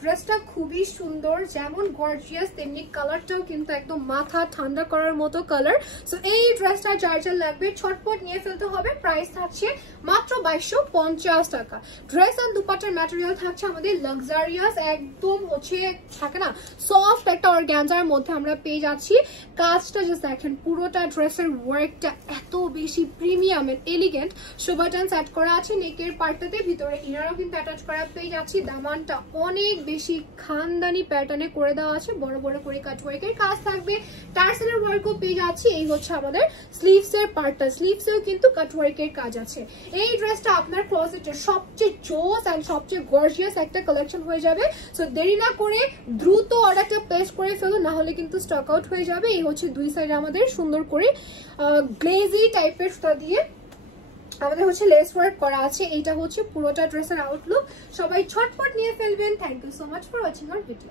ড্রেসটা খুবই সুন্দর, যেমন গর্জিয়াস তেমনি কালারটাও কিন্তু একদম মাথা ঠান্ডা করার মতো কালার। সো এই ড্রেসটা যার যার লাগবে ছটপট নিয়ে ফেলতে হবে। প্রাইস থাকছে মাত্র 2250 টাকা। ড্রেস আর দুপাট্টার ম্যাটেরিয়াল থাকছে আমাদের লাক্সারিয়াস, একদম হচ্ছে থাকে না সফট একটা অর্গানজার মধ্যে আমরা পেয়ে যাচ্ছি। কাজটা জাস্ট দেখেন, পুরোটা ড্রেসের ওয়ার্কটা এত বেশি premium and elegant. Show buttons add করা আছে নেকের পার্টটাতে, ভিতরে ইনারও কিন্তু অ্যাটাচ করা পেয়ে যাচ্ছি। দামানটা অনেক বেশি খানদানি প্যাটার্নে করে দেওয়া আছে, বড় বড় করে কাট ওয়ার্কের কাজ থাকবে, টার্সেলের ওয়ার্কও পেয়ে যাচ্ছি। এই হচ্ছে আমাদের স্লিভস এর পার্টটা, স্লিভসেও কিন্তু কাট ওয়ার্কের কাজ আছে। এই ড্রেসটা আপনার ক্লোজেটের সবচেয়ে জোস এন্ড সবচেয়ে গর্জিয়াস একটা কালেকশন হয়ে যাবে। সো দেরি না করে দ্রুত অর্ডারটা প্লেস করে ফেলো, না হলে কিন্তু স্টক আউট হয়ে যাবে। এই হচ্ছে দুই সাইডে আমাদের সুন্দর করে গ্লেজি টাইপের সুতা দিয়ে আমাদের হচ্ছে লেস ওয়ার্ক করা আছে। এইটা হচ্ছে পুরোটা ড্রেসের আউটলুক। সবাই ছটপট নিয়ে ফেলবেন। Thank you so much for watching our video.